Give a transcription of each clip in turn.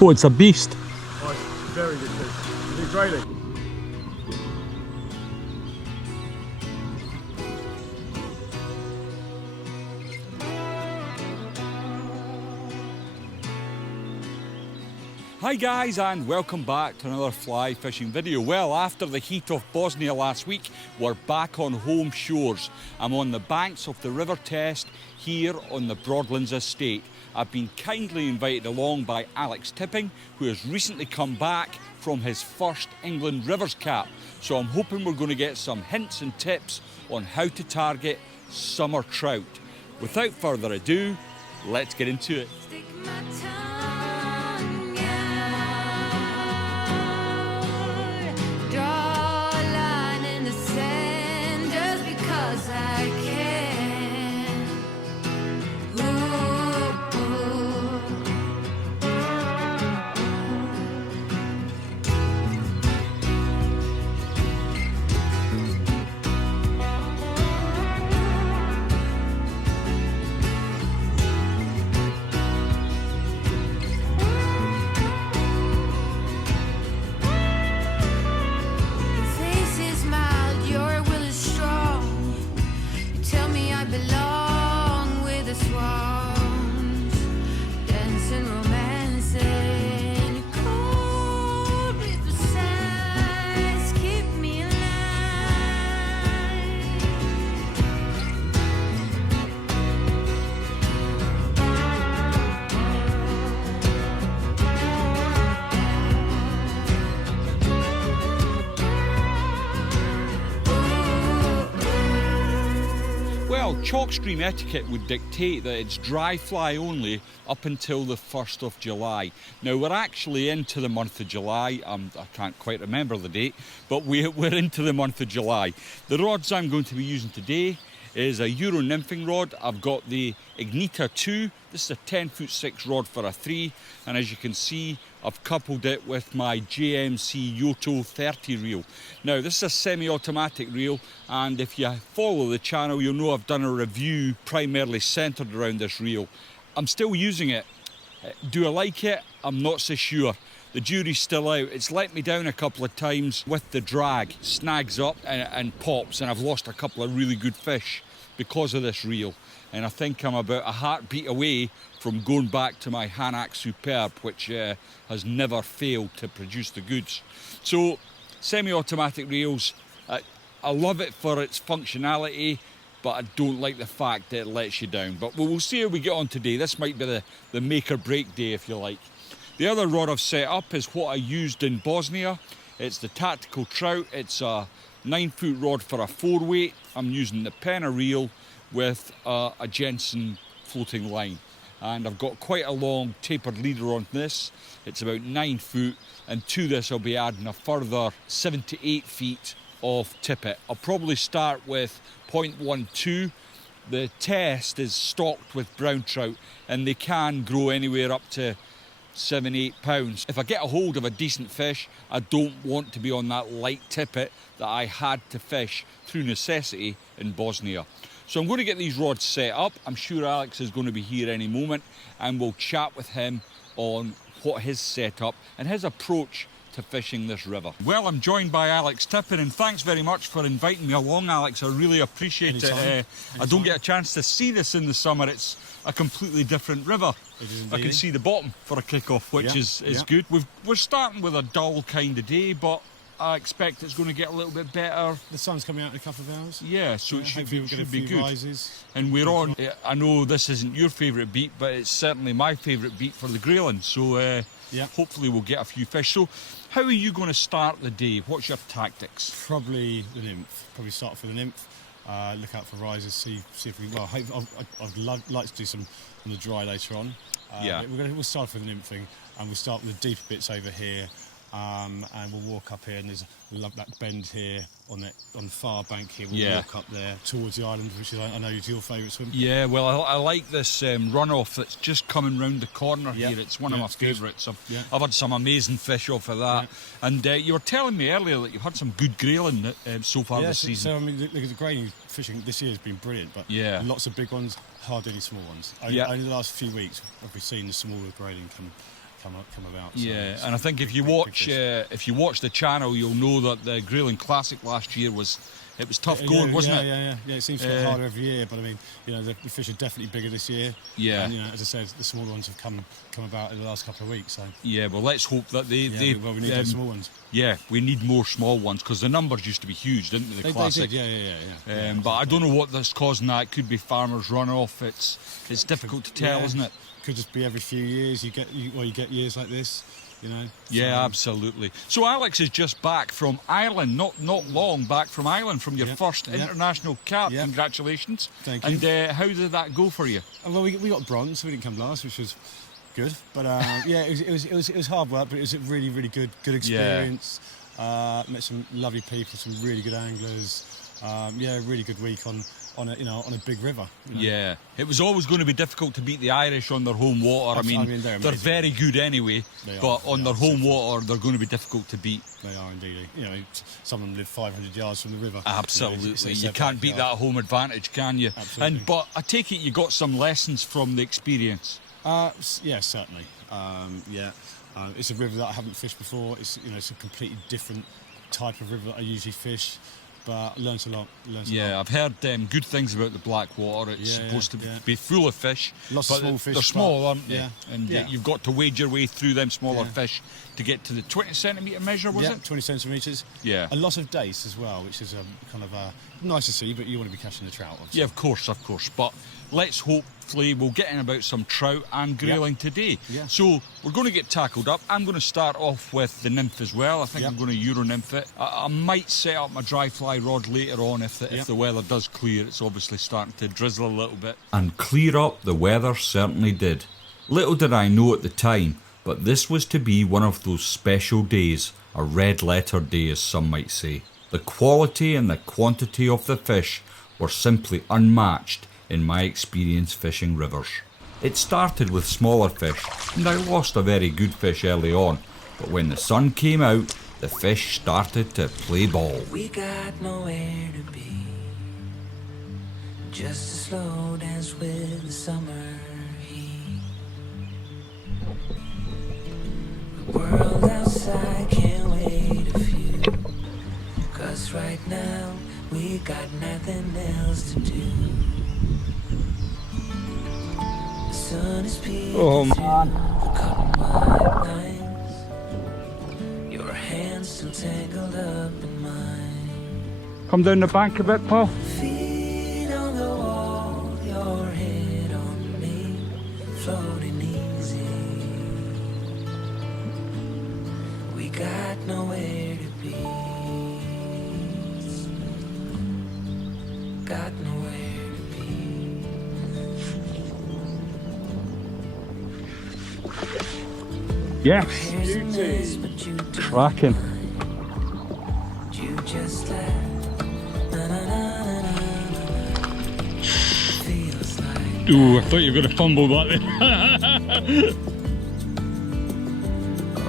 Oh, it's a beast. Oh, it's very good fish. Is it grayling? Hi guys, and welcome back to another fly fishing video. Well, after the heat of Bosnia last week, we're back on home shores. I'm on the banks of the River Test here on the Broadlands Estate. I've been kindly invited along by Alex Tipping, who has recently come back from his first England Rivers cap. So I'm hoping we're going to get some hints and tips on how to target summer trout. Without further ado, let's get into it. Chalk stream etiquette would dictate that it's dry fly only up until the 1st of July. Now we're actually into the month of July. I can't quite remember the date, but we're into the month of July. The rods I'm going to be using today is a Euro Nymphing rod. I've got the Ignita 2. This is a 10'6" rod for a 3, and as you can see, I've coupled it with my JMC Yoto 30 reel. Now this is a semi-automatic reel, and if you follow the channel you'll know I've done a review primarily centred around this reel. I'm still using it. Do I like it? I'm not so sure. The jury's still out. It's let me down a couple of times with the drag. Snags up and pops, and I've lost a couple of really good fish because of this reel. And I think I'm about a heartbeat away from going back to my Hanak Superb, which has never failed to produce the goods. So, semi-automatic reels, I love it for its functionality, but I don't like the fact that it lets you down. But we'll see how we get on today. This might be the make or break day, if you like. The other rod I've set up is what I used in Bosnia. It's the Tactical Trout. It's a 9-foot rod for a 4-weight. I'm using the Penna reel with a Jensen floating line. And I've got quite a long tapered leader on this. It's about 9 foot, and to this I'll be adding a further 7 to 8 feet of tippet. I'll probably start with 0.12. The test is stocked with brown trout, and they can grow anywhere up to 7-8 pounds. If I get a hold of a decent fish, I don't want to be on that light tippet that I had to fish through necessity in Bosnia. So I'm going to get these rods set up. I'm sure Alex is going to be here any moment, and we'll chat with him on what his setup and his approach to fishing this river. Well, I'm joined by Alex Tipping, and thanks very much for inviting me along, Alex. I really appreciate it. I don't get a chance to see this in the summer. It's a completely different river. I can see the bottom for a kick-off, which is good. We're starting with a dull kind of day, but I expect it's going to get a little bit better. The sun's coming out in a couple of hours. Yeah, so it should be good. Rises. And we're on, I know this isn't your favourite beat, but it's certainly my favourite beat for the Grayling. So hopefully we'll get a few fish. So how are you going to start the day? What's your tactics? Probably the nymph. Probably start for the nymph. Look out for rises. See if we. Well, I'd like to do some on the dry later on. We'll start for the nymphing, and we'll start with the deeper bits over here. And we'll walk up here, and there's that bend here on the far bank here. We'll walk up there towards the island, which is, I know, is your favourite swim. Yeah, well, I like this runoff that's just coming round the corner here. It's one of my favourites. I've had some amazing fish off of that. And you were telling me earlier that you've had some good grayling so far this season. So I mean, look at the grayling fishing this year has been brilliant, but lots of big ones, hardly any small ones. Only the last few weeks have we seen the smaller grayling come come about. Yeah, so and I think if you watch the channel, you'll know that the Grayling Classic last year was tough going, wasn't it? Yeah. It seems to get harder every year, but I mean, the fish are definitely bigger this year. Yeah. And as I said, the smaller ones have come about in the last couple of weeks. So. Yeah, well, let's hope that we need those small ones. Yeah, we need more small ones because the numbers used to be huge, didn't they? The Classic. They did, yeah. But I don't know what that's causing that. It could be farmers' runoff. It's difficult to tell, isn't it? Could just be every few years you get years like this. Yeah, absolutely. So Alex is just back from Ireland, not long back from Ireland from your first international cap. Yeah. Congratulations. Thank you. And how did that go for you? Well, we got bronze, so we didn't come last, which was good. But it was hard work, but it was a really, really good experience. Yeah. Met some lovely people, some really good anglers. A really good week on a big river. Yeah, it was always going to be difficult to beat the Irish on their home water. I mean they're very good anyway, but on their home water, they're going to be difficult to beat. They are indeed. Some of them live 500 yards from the river. Absolutely, you can't beat that home advantage, can you? Absolutely. But I take it you got some lessons from the experience. Yeah, certainly. It's a river that I haven't fished before. It's a completely different type of river that I usually fish. But I learnt a lot. I've heard good things about the Blackwater. It's supposed to be full of fish. Lots of small fish. They're small, aren't they? Yeah. And you've got to wade your way through them smaller fish to get to the 20 centimetre measure, was it? 20 centimetres. Yeah. A lot of dace as well, which is kind of nice to see, but you want to be catching the trout, obviously. Yeah, of course. But let's hopefully we'll get in about some trout and grayling today. Yeah. So we're going to get tackled up. I'm going to start off with the nymph as well. I think I'm going to Euro nymph it. I might set up my dry fly rod later on if the weather does clear. It's obviously starting to drizzle a little bit. And clear up the weather certainly did. Little did I know at the time, but this was to be one of those special days, a red letter day as some might say. The quality and the quantity of the fish were simply unmatched in my experience fishing rivers. It started with smaller fish, and I lost a very good fish early on, but when the sun came out, the fish started to play ball. We got nowhere to be, just a slow dance with the summer heat. The world outside can't wait a few, 'cause right now we got nothing else to do. The sun is peeking through the cotton white lines. Your hands still tangled up in mine. Come down the bank a bit, Paul. Feet on the wall, your head on me, floating easy. We got nowhere to be. Got nowhere to be. Yes, Here's a mess, but you do cracking. you just laugh. Na, na, na, na, na, na. Feels like Ooh, I thought you were going to fumble that there.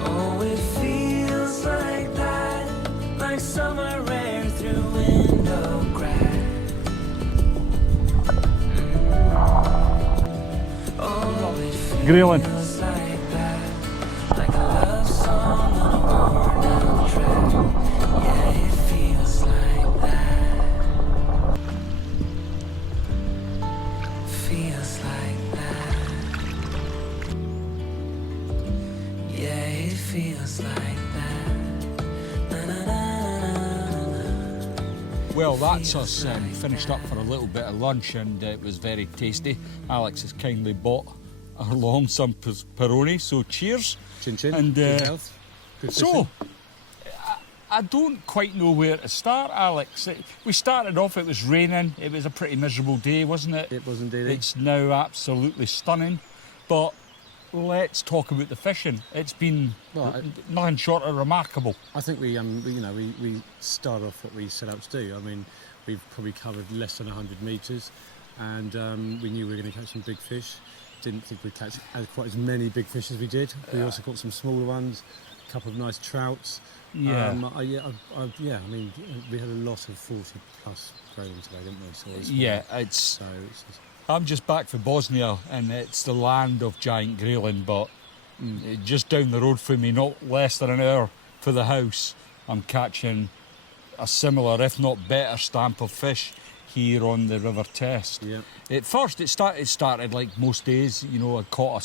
oh, it feels like that, like summer air through window crack. Oh, it feels Grayling. like that, like a love song on a worn out track. Yeah, it feels like that. Feels like that. Yeah, it feels like that. Na, na, na, na, na, na. Well, that's us finished up for a little bit of lunch, and it was very tasty. Alex has kindly bought along some Peroni, so cheers. Chin chin. And good health. Good so, fishing. I don't quite know where to start, Alex. We started off, it was raining. It was a pretty miserable day, wasn't it? It was indeed. It's now absolutely stunning. But let's talk about the fishing. It's been nothing short of remarkable. I think we started off what we set out to do. I mean, we've probably covered less than 100 metres, and we knew we were going to catch some big fish. Didn't think we'd catch quite as many big fish as we did. We also caught some smaller ones, a couple of nice trouts. Yeah. I mean, we had a lot of 40 plus grayling today, didn't we? So it's I'm just back from Bosnia, and it's the land of giant grayling, but just down the road from me, not less than an hour for the house, I'm catching a similar, if not better, stamp of fish here on the River Test. Yeah. At first, it started like most days. You know, I caught a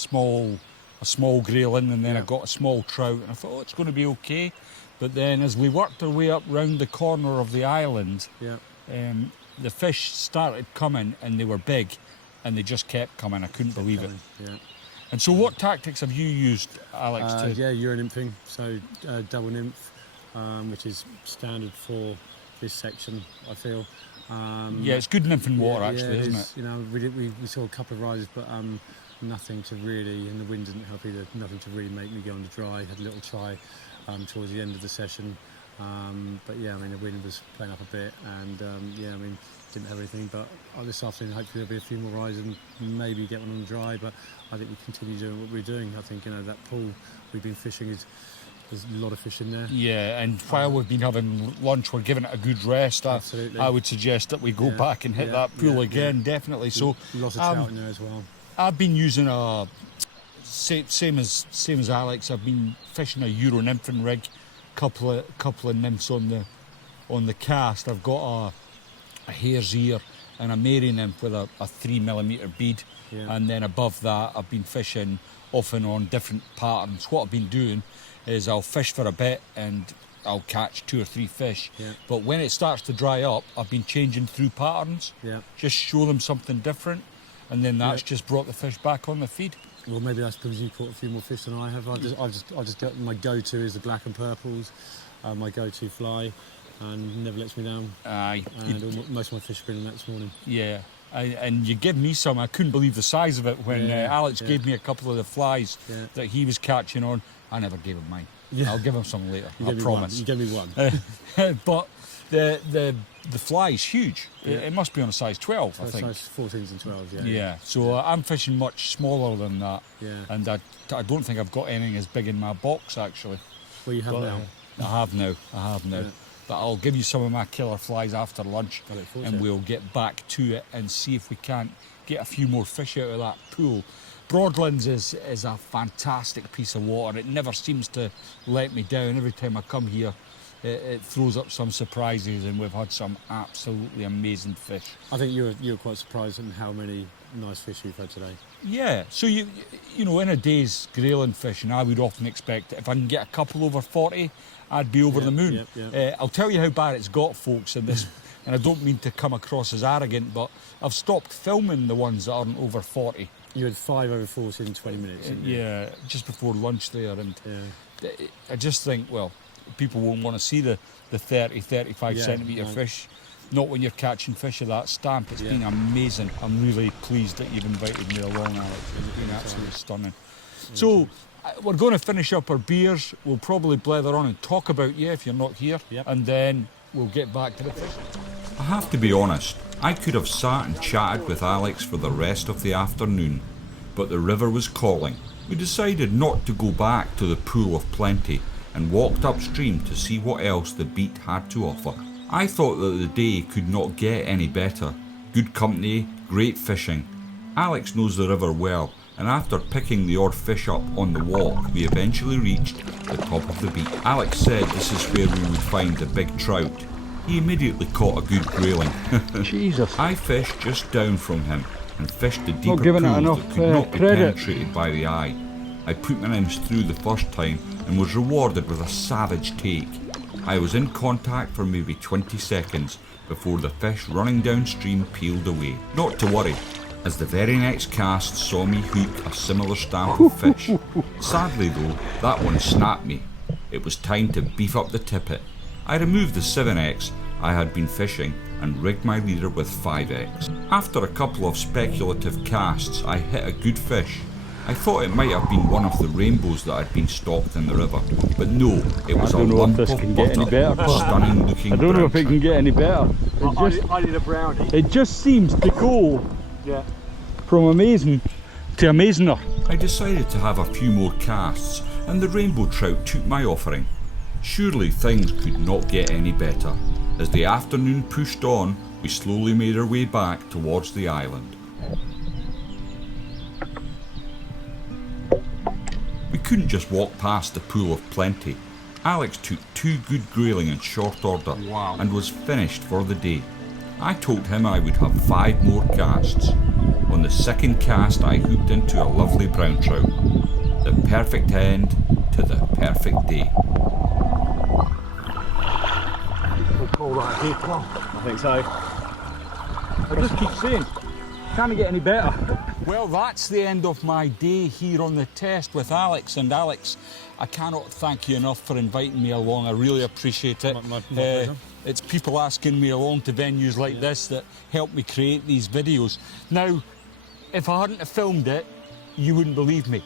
small grayling, and then I got a small trout, and I thought, oh, it's going to be okay. But then, as we worked our way up round the corner of the island, the fish started coming, and they were big, and they just kept coming. I couldn't believe it. Yeah. And so, what tactics have you used, Alex? Euro Nymphing, so double nymph, which is standard for this section, I feel. It's good nymphing water, actually, isn't it? You know, we saw a couple of rises, but nothing to really, and the wind didn't help either, nothing to really make me go on the dry. Had a little try towards the end of the session, but yeah, I mean, the wind was playing up a bit, and I mean, didn't have anything, but this afternoon hopefully there'll be a few more rises and maybe get one on the dry, but I think we continue doing what we're doing. I think, you know, that pool we've been fishing there's a lot of fish in there. Yeah, and while we've been having lunch, we're giving it a good rest. I would suggest that we go back and hit that pool again, definitely. So lots of trout in there as well. I've been using a same as Alex. I've been fishing a Euro Nymphing rig, couple of nymphs on the cast. I've got a hare's ear and a Mary nymph with a 3mm bead, and then above that I've been fishing off and on different patterns. What I've been doing is I'll fish for a bit and I'll catch 2 or 3 fish. But when it starts to dry up, I've been changing through patterns. Just show them something different, and then that's just brought the fish back on the feed. Well, maybe that's because you caught a few more fish than I have. I just got, my go-to is the black and purples, my go-to fly, and never lets me down. Aye. And most of my fish have been in that this morning. Yeah. And you give me some. I couldn't believe the size of it when Alex gave me a couple of the flies that he was catching on. I never gave him mine. I'll give him some later. I promise. You gave me one. But the fly's huge. It must be on a size 12, I think. Size 14s and 12s, Yeah. So I'm fishing much smaller than that. And I don't think I've got anything as big in my box, actually. Well, you have now. I have now. Yeah. But I'll give you some of my killer flies after lunch, and we'll get back to it and see if we can't get a few more fish out of that pool. Broadlands is a fantastic piece of water. It never seems to let me down. Every time I come here, it throws up some surprises, and we've had some absolutely amazing fish. I think you're quite surprised at how many nice fish you've had today. Yeah, so you know, in a day's grayling fishing, I would often expect that if I can get a couple over 40, I'd be over the moon. I'll tell you how bad it's got, folks, in this, and I don't mean to come across as arrogant, but I've stopped filming the ones that aren't over 40. You had 5 over 40 in 20 minutes. Yeah, just before lunch there, and I just think, well, people won't want to see the 30, 35 centimetre fish. Not when you're catching fish of that stamp. It's been amazing. I'm really pleased that you've invited me along, Alex. It's been absolutely stunning. So we're going to finish up our beers. We'll probably blether on and talk about you if you're not here, and then we'll get back to the fishing. I have to be honest, I could have sat and chatted with Alex for the rest of the afternoon, but the river was calling. We decided not to go back to the Pool of Plenty and walked upstream to see what else the beat had to offer. I thought that the day could not get any better. Good company, great fishing. Alex knows the river well, and after picking the odd fish up on the walk, we eventually reached the top of the beat. Alex said this is where we would find the big trout. He immediately caught a good grayling. Jesus. I fished just down from him and fished the deeper pools that could not be penetrated by the eye. I put my nymphs through the first time and was rewarded with a savage take. I was in contact for maybe 20 seconds before the fish running downstream peeled away. Not to worry, as the very next cast saw me hook a similar stamp of fish. Sadly though, that one snapped me. It was time to beef up the tippet. I removed the 7X I had been fishing and rigged my leader with 5X. After a couple of speculative casts, I hit a good fish. I thought it might have been one of the rainbows that had been stocked in the river, but no, it was a lump of butter, stunning looking. I don't know if it can get any better. I need a brownie. It just seems to go from amazing to amazinger. I decided to have a few more casts, and the rainbow trout took my offering. Surely things could not get any better. As the afternoon pushed on, we slowly made our way back towards the island. We couldn't just walk past the pool of plenty. Alex took 2 good grayling in short order and was finished for the day. I told him I would have 5 more casts. On the second cast I hooked into a lovely brown trout. The perfect end to the perfect day. We'll call that a day club. I think so. I just keep saying, can't get any better. Well, that's the end of my day here on the test with Alex. And Alex, I cannot thank you enough for inviting me along. I really appreciate it. My pleasure. It's people asking me along to venues like this that help me create these videos. Now, if I hadn't have filmed it, you wouldn't believe me.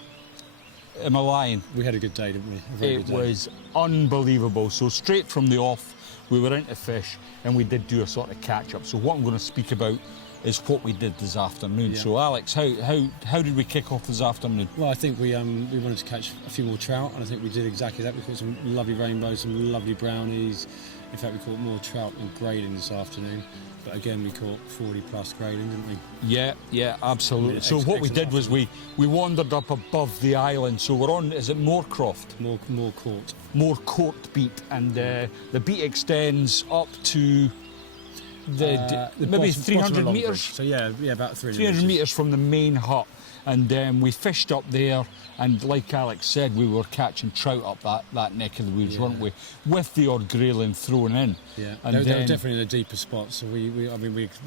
Am I lying? We had a good day, didn't we? A very It good day. was unbelievable. So straight from the off, we were into fish and we did do a sort of catch-up. So what I'm going to speak about is what we did this afternoon. Yeah. So Alex, how did we kick off this afternoon? Well, I think we wanted to catch a few more trout, and I think we did exactly that. We caught some lovely rainbows, some lovely brownies. In fact, we caught more trout and grayling this afternoon. But again, we caught 40 plus grayling, didn't we? Yeah, absolutely. So what we did was we wandered up above the island. So we're on, is it Moorcroft? More caught. Moorcourt beat, and the beat extends up to the maybe bottom, 300 bottom metres. So yeah, about 300 metres from the main hut, and we fished up there, and like Alex said, we were catching trout up that neck of the woods, weren't we? With the odd grayling thrown in. Yeah, and they were definitely in the deeper spots. So we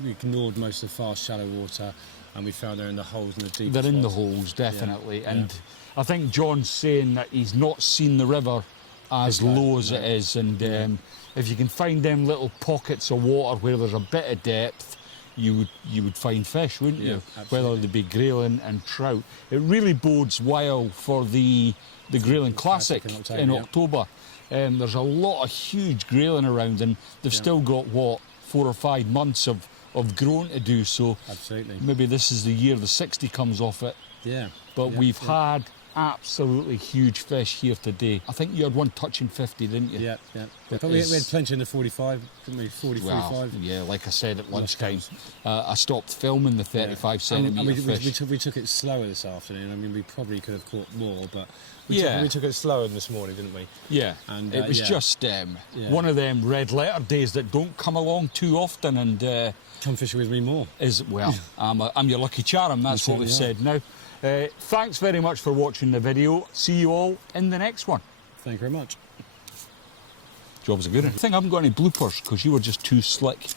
ignored most of the fast, shallow water, and we found they're in the holes in the deeper They're spots. in the holes, definitely. Yeah. And I think John's saying that he's not seen the river as low as it is, and if you can find them little pockets of water where there's a bit of depth, you would find fish, wouldn't you? Absolutely. Whether they be grayling and trout. It really bodes well for the Grayling Classic in October. There's a lot of huge grayling around, and they've still got, what, 4 or 5 months of growing to do, so Absolutely. maybe this is the year the 60 comes off it. Yeah. But we've had absolutely huge fish here today. I think you had one touching 50, didn't you? Yeah. But we had plenty in the 45, didn't we? 40, Well, 45. yeah, like I said at lunchtime, I stopped filming the 35 centimetre fish. We took it slower this afternoon. I mean, we probably could have caught more, but we took it slower than this morning, didn't we? Yeah, and it was just one of them red letter days that don't come along too often, and come fishing with me more. I'm your lucky charm. That's what we've said now. Thanks very much for watching the video. See you all in the next one. Thank you very much. Job's a good one. I think I haven't got any bloopers because you were just too slick.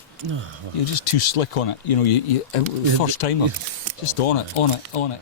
You're just too slick on it. You know, you first timer. Just on it.